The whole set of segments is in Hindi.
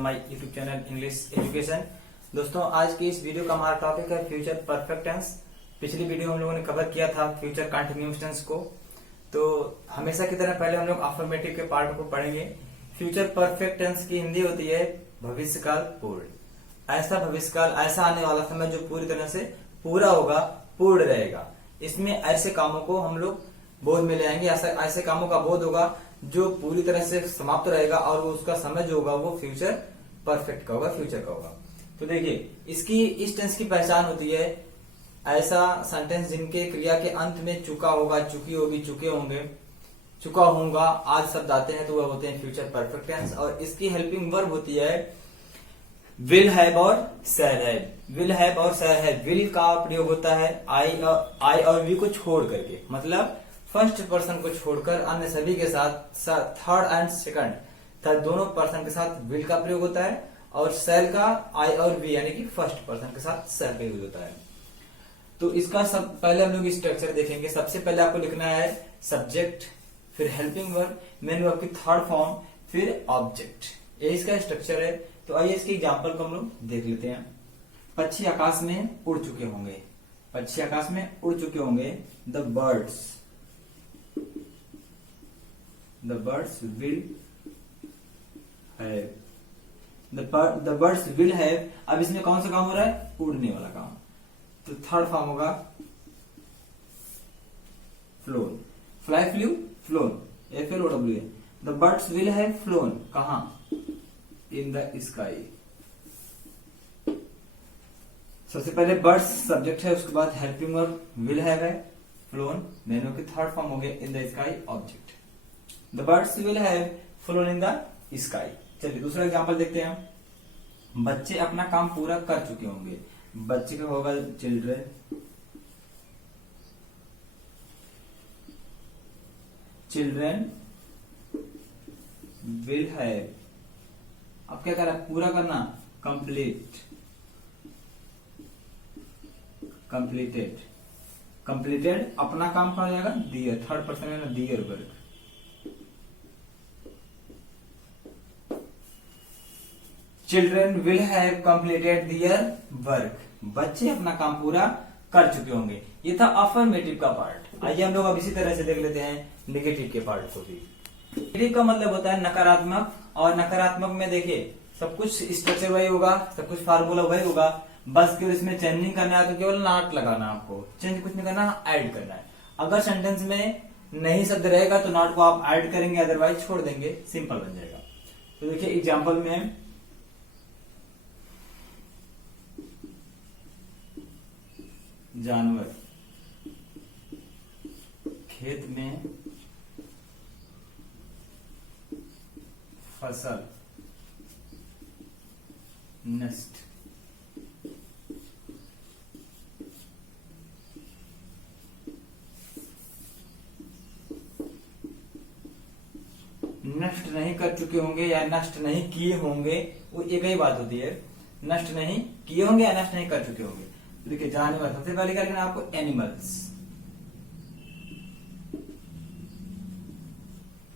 My YouTube channel English education. दोस्तों, आज की इस वीडियो का हमारा टॉपिक है फ्यूचर परफेक्ट टेंस। पिछली वीडियो हम लोगों ने कवर किया था फ्यूचर कंटिन्यूअस टेंस को। तो हमेशा की तरह पहले हम लोग अफर्मेटिव के पार्ट को पढ़ेंगे। फ्यूचर परफेक्ट टेंस की हिंदी होती है भविष्यकाल पूर्ण। ऐसा भविष्यकाल, ऐसा आने वाला समय जो पूरी तरह से पूरा होगा, पूर्ण रहेगा। इसमें ऐसे कामों को हम लोग बोध में ले आएंगे। ऐसे कामों का बोध होगा जो पूरी तरह से समाप्त रहेगा और वो उसका समय जो होगा वो फ्यूचर परफेक्ट का होगा, फ्यूचर का होगा। तो देखिए, इसकी इस टेंस की पहचान होती है ऐसा सेंटेंस जिनके क्रिया के अंत में चुका होगा, चुकी होगी, चुके होंगे, चुका होगा आज शब्द आते हैं तो वह होते हैं फ्यूचर परफेक्ट टेंस। और इसकी हेल्पिंग वर्ब होती है विल हैव और शैल हैव। विल हैव और शैल हैव। विल का प्रयोग होता है आई और वी को छोड़ करके, मतलब फर्स्ट पर्सन को छोड़कर अन्य सभी के साथ थर्ड एंड सेकंड दोनों पर्सन के साथ विल का प्रयोग होता है। और शैल का आई और वी यानी कि फर्स्ट पर्सन के साथ शैल का यूज होता है। तो इसका सब पहले हम लोग स्ट्रक्चर देखेंगे। सबसे पहले आपको लिखना है सब्जेक्ट, फिर हेल्पिंग वर्ब, मेन वर्ब की थर्ड फॉर्म, फिर ऑब्जेक्ट। ये इसका स्ट्रक्चर है। तो आइए इसके एग्जाम्पल को हम लोग देख लेते हैं। पक्षी आकाश में उड़ चुके होंगे। पक्षी आकाश में उड़ चुके होंगे। The birds will have। The birds will have। अब इसमें कौन सा काम हो रहा है? उड़ने वाला काम। तो थर्ड फॉर्म होगा phloem. Fly, flu, phloem. FLOW। The birds will have flown। कहां? In the sky। सबसे पहले बर्ड्स सब्जेक्ट है, उसके बाद हेल्पिंग वर्ब विल हैव है, फ्लोन, दोनों की थर्ड फॉर्म हो गया in the sky object. The birds will have flown in the sky। चलिए दूसरा एग्जांपल देखते हैं। बच्चे अपना काम पूरा कर चुके होंगे। बच्चे का होगा चिल्ड्रन। Children will have. अब क्या करना? पूरा करना, कंप्लीट, कंप्लीटेड। कंप्लीटेड अपना काम कर जाएगा दियर, थर्ड पर्सन है ना, their work. Children will have completed their work. बच्चे अपना काम पूरा कर चुके होंगे। ये था अफर्मेटिव का पार्ट। आइए हम लोग अब इसी तरह से देख लेते हैं नेगेटिव के पार्ट को भी। नेगेटिव का मतलब होता है नकारात्मक, और नकारात्मक में देखिए सब कुछ स्ट्रक्चर वही होगा, सब कुछ फार्मूला वही होगा, बस केवल इसमें चेंजिंग करना है तो केवल नॉट लगाना, आपको चेंज कुछ नहीं करना, ऐड करना है। अगर सेंटेंस में नहीं शब्द रहेगा तो नॉट को आप ऐड करेंगे, अदरवाइज छोड़ देंगे, सिंपल बन जाएगा। तो देखिए एग्जाम्पल में जानवर खेत में फसल नष्ट नहीं कर चुके होंगे या नष्ट नहीं किए होंगे, वो एक ही बात होती है। नष्ट नहीं किए होंगे या नष्ट नहीं कर चुके होंगे। देखिए जानवर, सबसे पहले क्या लिखना है आपको? Animals.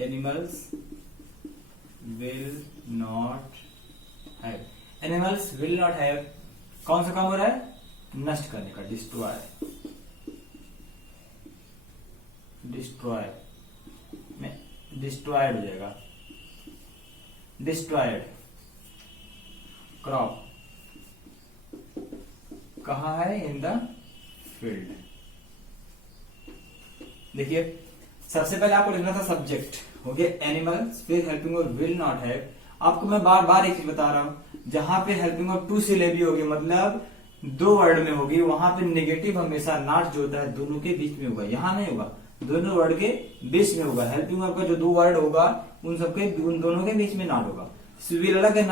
Animals will not have. Animals will not have कौन सा काम हो रहा है? नष्ट करने का, डिस्ट्रॉय। डिस्ट्रॉय में डिस्ट्रॉयड हो जाएगा, डिस्ट्रॉयड। क्रॉप कहा है? In the field. देखिए सबसे पहले आपको लिखना था सब्जेक्ट, हो गया एनिमल्स, फिर helping verb will not have. आपको मैं बार बार एक चीज बता रहा हूं, जहां पे हेल्पिंग वर्ब टू सिलेबी होगी, मतलब दो वर्ड में होगी, वहां पे नेगेटिव हमेशा नॉट जो होता है दोनों के बीच में होगा, यहां नहीं होगा, दोनों वर्ड के बीच में होगा। हेल्पिंग वर्ब का जो दो वर्ड होगा उन दोनों के बीच में नॉट होगा। विल अलग है,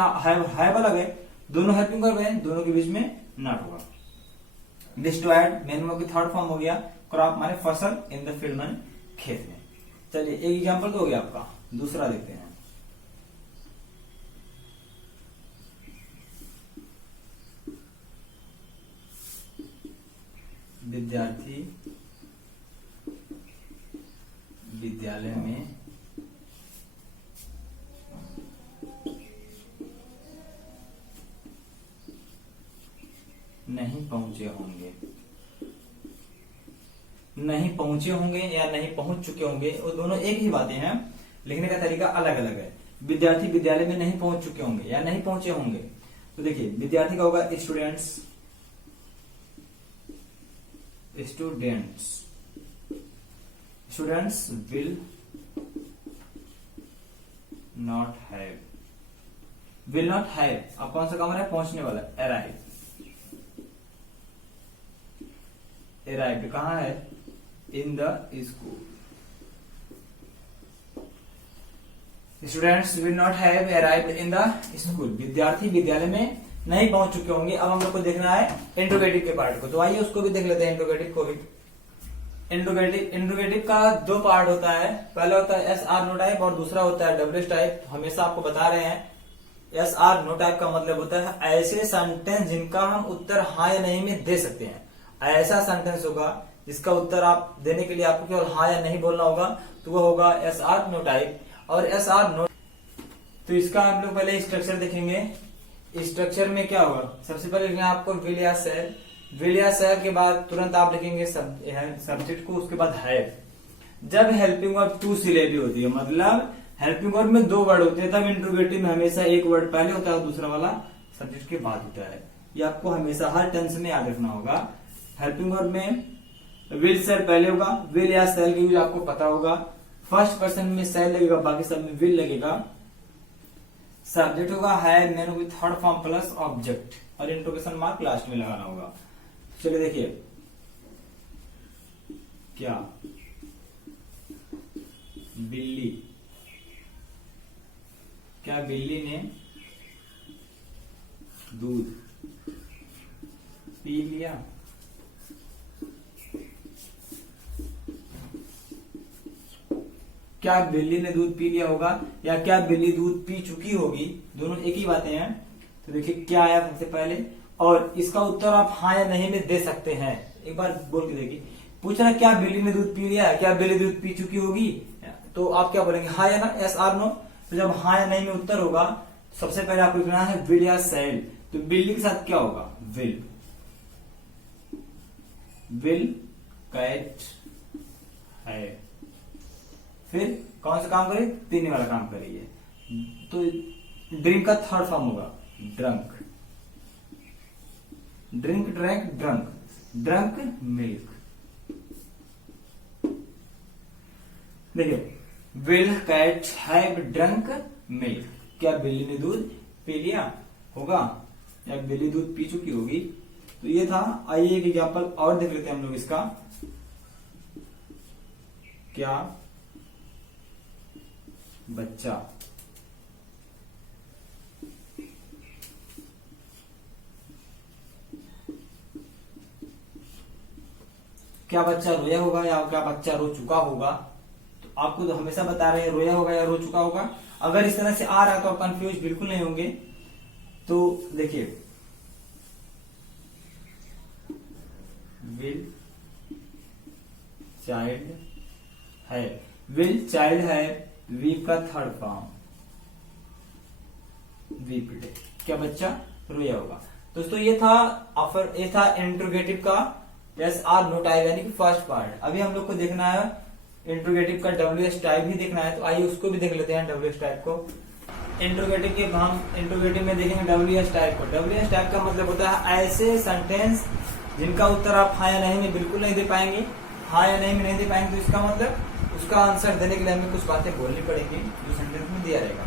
हैव अलग है, दोनों हेल्पिंग वर्ब है, दोनों के बीच में नॉट होगा। डिस्ट्रॉयड मेन वर्ब की थर्ड फॉर्म हो गया। क्रॉप माने फसल, इन द फील्ड माने खेत में। चलिए एक एग्जांपल तो हो गया आपका, दूसरा देखते हैं। विद्यार्थी विद्यालय में पहुंचे होंगे, नहीं पहुंचे होंगे या नहीं पहुंच चुके होंगे, वो दोनों एक ही बातें हैं, लिखने का तरीका अलग अलग है। विद्यार्थी विद्यालय में नहीं पहुंच चुके होंगे या नहीं पहुंचे होंगे, तो देखिए विद्यार्थी का होगा students, students will not have, will not have अब कौन सा काम है, पहुंचने वाला, अराइव्ड कहां है, in the school. Students will not have arrived in the school, विद्यार्थी विद्यालय में नहीं पहुंच चुके होंगे। अब हम लोग को देखना है इंट्रोगेटिव के पार्ट को, तो आइए उसको भी देख लेते हैं, इंट्रोगेटिव को भी। इंट्रोगेटिव का दो पार्ट होता है, पहला होता है एस आर नो टाइप और दूसरा होता है डब्ल्यू एस टाइप। हमेशा आपको बता रहे हैं एस आर नो टाइप का मतलब होता है ऐसे सेंटेंस जिनका हम उत्तर हाँ या नहीं में दे सकते हैं। ऐसा सेंटेंस होगा जिसका उत्तर आप देने के लिए आपको केवल हाँ या नहीं बोलना होगा, तो वो होगा एस आर नो टाइप। और एस आर नो, तो इसका हम लोग पहले स्ट्रक्चर देखेंगे। स्ट्रक्चर में क्या होगा, सबसे पहले लिखना आपको विल या शैल, विल या शैल के बाद तुरंत आप लिखेंगे सब्जेक्ट को, उसके बाद हैव। जब हेल्पिंग वर्ब टू सिलेबी होती है, मतलब हेल्पिंग वर्ब में दो वर्ड होते हैं, तब इंट्रोगेटिव में हमेशा एक वर्ड पहले होता है और दूसरा वाला सब्जेक्ट के बाद होता है। ये आपको हमेशा हर टेंस में याद रखना होगा। हेल्पिंग वर्ब में विल शैल पहले होगा, विल या शैल का यूज आपको पता होगा। फर्स्ट पर्सन में शैल लगेगा, बाकी सब में विल लगेगा। सब्जेक्ट होगा have, main with third form plus object, और इंट्रोगेशन मार्क लास्ट में लगाना होगा। चलिए देखिए, क्या बिल्ली, क्या बिल्ली ने दूध पी लिया? क्या बिल्ली ने दूध पी लिया होगा या क्या बिल्ली दूध पी चुकी होगी, दोनों एक ही बातें हैं। तो देखिए क्या आया सबसे पहले, और इसका उत्तर आप हाँ या नहीं में दे सकते हैं। एक बार बोल के देखिए, पूछ रहा क्या बिल्ली ने दूध पी लिया, क्या बिल्ली दूध पी चुकी होगी, तो आप क्या बोलेंगे, हाँ या ना, एस आर नो। तो जब हाँ या नहीं में उत्तर होगा, सबसे पहले आपको लिखना है विल या शैल। तो बिल्ली के साथ क्या होगा, विल, विल कैट है। फिर कौन सा काम करिए, पीने वाला काम करिए, तो ड्रिंक का थर्ड फॉर्म होगा drunk, drink drank drunk, drunk milk. देखिए will cat have drunk milk, क्या बिल्ली ने दूध पी लिया होगा या बिल्ली दूध पी चुकी होगी। तो ये था। आइए एक एग्जाम्पल और देख लेते हैं हम लोग इसका। क्या बच्चा रोया होगा या क्या बच्चा रो चुका होगा। तो आपको तो हमेशा बता रहे हैं रोया होगा या रो चुका होगा। अगर इस तरह से आ रहा है तो आप कंफ्यूज बिल्कुल नहीं होंगे। तो देखिए विल चाइल्ड है, विल चाइल्ड है, वीप का थर्ड फॉर्म वीप्ड, क्या बच्चा रोया होगा। दोस्तों ये था इंट्रोगेटिव का यस आर नो टाइप यानी कि फर्स्ट पार्ट। अभी हम लोग को देखना है इंट्रोगेटिव का डब्ल्यू एस टाइप भी देखना है, तो आइए उसको भी देख लेते हैं डब्ल्यू एस टाइप को। इंट्रोगेटिव के हम इंट्रोगेटिव में देखेंगे डब्ल्यू एस टाइप को। डब्ल्यू एस टाइप का मतलब होता है ऐसे सेंटेंस जिनका उत्तर आप हाँ या नहीं में बिल्कुल नहीं दे पाएंगे। हाँ या नहीं में नहीं दे पाएंगे तो इसका मतलब उसका आंसर देने के लिए हमें कुछ बातें बोलनी पड़ेगी जो सेंटेंस में दिया रहेगा।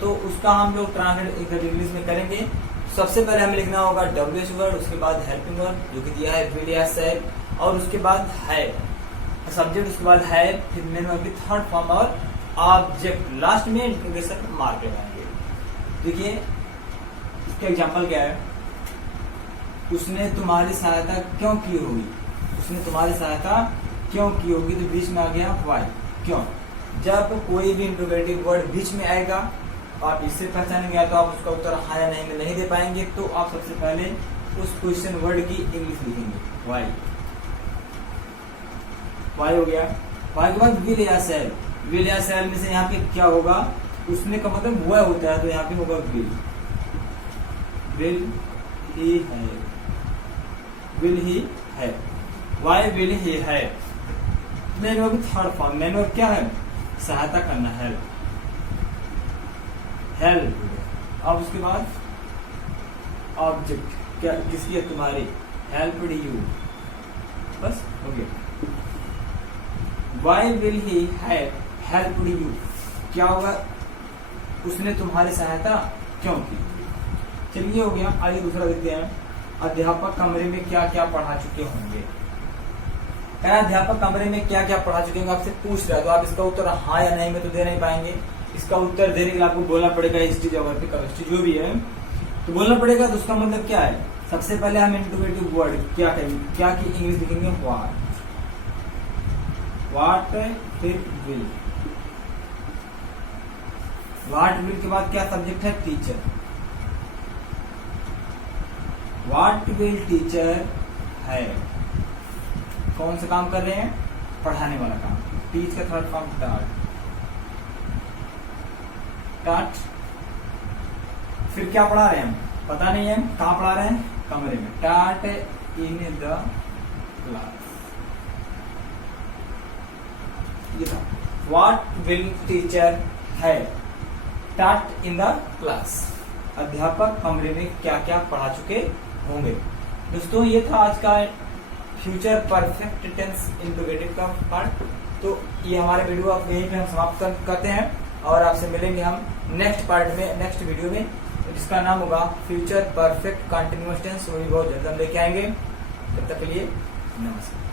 तो उसका हम लोग ट्रांसलेट इंग्लिश में करेंगे। सबसे पहले हमें लिखना होगा डब्ल्यू एस वर्ड, उसके बाद हेल्पिंग वर्ड जो कि दिया है विल या शैल, और उसके बाद है सब्जेक्ट, उसके बाद है, फिर मेन वर्ब की थर्ड फॉर्म और ऑब्जेक्ट, लास्ट में इंट्रोगेशन मार्क लगाएंगे। देखिए इसका एग्जांपल क्या है, उसने तुम्हारी सहायता क्यों की होगी, उसने तुम्हारी सहायता क्यों की होगी, तो बीच में आ गया व्हाई, क्यों। जब कोई भी इंट्रोगेटिव वर्ड बीच में आएगा आप इससे पहचानेंगे तो आप उसका उत्तर हाँ या नहीं में नहीं दे पाएंगे। तो आप सबसे पहले उस क्वेश्चन वर्ड की इंग्लिश लिखेंगे व्हाई, व्हाई हो गया। व्हाई के बाद विल या शैल, विल या शैल में से यहाँ पे क्या होगा, उसने का मतलब वह होता है, तो यहाँ पे होगा विल, विल ही है, विल ही है, वाई विल ही है। Main verb third form, main verb क्या है, सहायता करना, हेल्प, हेल्प। अब उसके बाद ऑब्जेक्ट क्या, किसकी है, तुम्हारी, हेल्प्ड यू, बस हो गया। Why will he have helped you, क्या होगा, उसने तुम्हारी सहायता क्यों की। चलिए हो गया। आइए दूसरा देखते हैं, अध्यापक कमरे में क्या क्या पढ़ा चुके होंगे। क्या अध्यापक कमरे में क्या क्या पढ़ा चुके होंगे, आपसे पूछ रहा है, तो आप इसका उत्तर हाँ या नहीं में तो दे नहीं पाएंगे। इसका उत्तर देने के लिए आपको बोलना पड़ेगा हिस्ट्री, ज्योग्राफी, केमिस्ट्री जो भी है तो बोलना पड़ेगा। तो उसका मतलब क्या है, सबसे पहले हम इंट्रोगेटिव वर्ड क्या कहेंगे, क्या की इंग्लिश लिखेंगे, व्हाट, फिर विल, व्हाट विल के बाद क्या सब्जेक्ट है, टीचर, व्हाट विल टीचर है, कौन सा काम कर रहे हैं, पढ़ाने वाला काम, टीच का थर्ड फॉर्म टाट, टाट। फिर क्या पढ़ा रहे हैं हम, पता नहीं है, कहाँ पढ़ा रहे हैं, कमरे में, टाट इन द क्लास। ये था व्हाट विल टीचर है, टाट इन द क्लास, अध्यापक कमरे में क्या क्या पढ़ा चुके होंगे। दोस्तों ये था आज का फ्यूचर परफेक्ट टेंस इंट्रोगेटिव का पार्ट। तो ये हमारे वीडियो आप यहीं पे हम समाप्त करते हैं और आपसे मिलेंगे हम नेक्स्ट पार्ट में, नेक्स्ट वीडियो में, जिसका नाम होगा फ्यूचर परफेक्ट कंटिन्यूअस टेंस। वो भी बहुत जल्द हम लेके आएंगे। तब तक के लिए नमस्कार।